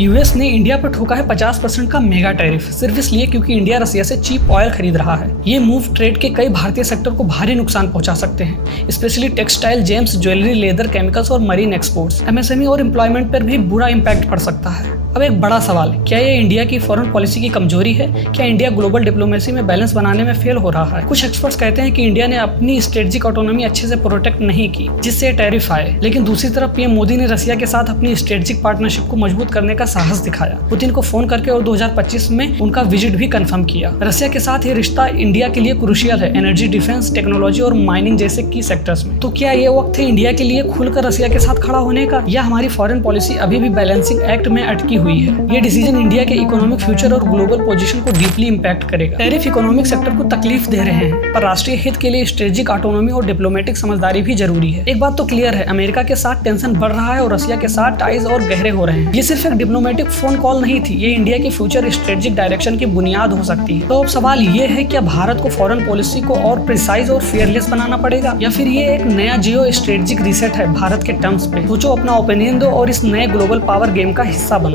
US ने India पर ठोका है 50% का मेगा टैरिफ, सिर्फ इसलिए क्योंकि इंडिया रसिया से चीप ऑयल खरीद रहा है। ये मूव ट्रेड के कई भारतीय सेक्टर को भारी नुकसान पहुंचा सकते हैं, specially textile, James, jewellery, leather, chemicals और मरीन एक्सपोर्ट्स। एमएसएमई और एम्प्लॉयमेंट पर भी बुरा इम्पैक्ट पड़ सकता है। अब एक बड़ा सवाल, क्या ये इंडिया की फॉरेन पॉलिसी की कमजोरी है? क्या इंडिया ग्लोबल डिप्लोमेसी में बैलेंस बनाने में फेल हो रहा है? कुछ एक्सपर्ट्स कहते हैं कि इंडिया ने अपनी स्ट्रेटेजिक ऑटोनॉमी अच्छे से प्रोटेक्ट नहीं की, जिससे टैरिफ आए। लेकिन दूसरी तरफ पीएम मोदी ने रसिया के साथ अपनी स्ट्रेटेजिक पार्टनरशिप को मजबूत करने का साहस दिखाया, पुतिन को फोन करके, और 2025 में उनका विजिट भी कंफर्म किया। रसिया के साथ ये रिश्ता इंडिया के लिए क्रूशियल है, एनर्जी, डिफेंस, टेक्नोलॉजी और माइनिंग जैसे की सेक्टर्स में। तो क्या ये वक्त है इंडिया के लिए खुलकर रसिया के साथ खड़ा होने का, या हमारी फॉरेन पॉलिसी अभी भी बैलेंसिंग एक्ट में अटकी हुई है? ये डिसीजन इंडिया के इकोनॉमिक फ्यूचर और ग्लोबल पोजीशन को डीपली इंपैक्ट करेगा। टैरिफ इकोनॉमिक सेक्टर को तकलीफ दे रहे हैं, पर राष्ट्रीय हित के लिए स्ट्रेटेजिक ऑटोनॉमी और डिप्लोमेटिक समझदारी भी जरूरी है। एक बात तो क्लियर है, अमेरिका के साथ टेंशन बढ़ रहा है और रसिया के साथ टाइज और गहरे हो रहे हैं। ये सिर्फ एक डिप्लोमेटिक फोन कॉल नहीं थी, ये इंडिया की फ्यूचर स्ट्रेटेजिक डायरेक्शन की बुनियाद हो सकती है। तो अब सवाल ये है, क्या भारत को फॉरेन पॉलिसी को और प्रिसाइज और फेयरलेस बनाना पड़ेगा, या फिर ये एक नया जियो स्ट्रेटेजिक रीसेट है भारत के टर्म्स पे? सोचो, अपना ओपिनियन दो और इस नए ग्लोबल पावर गेम का हिस्सा बनो।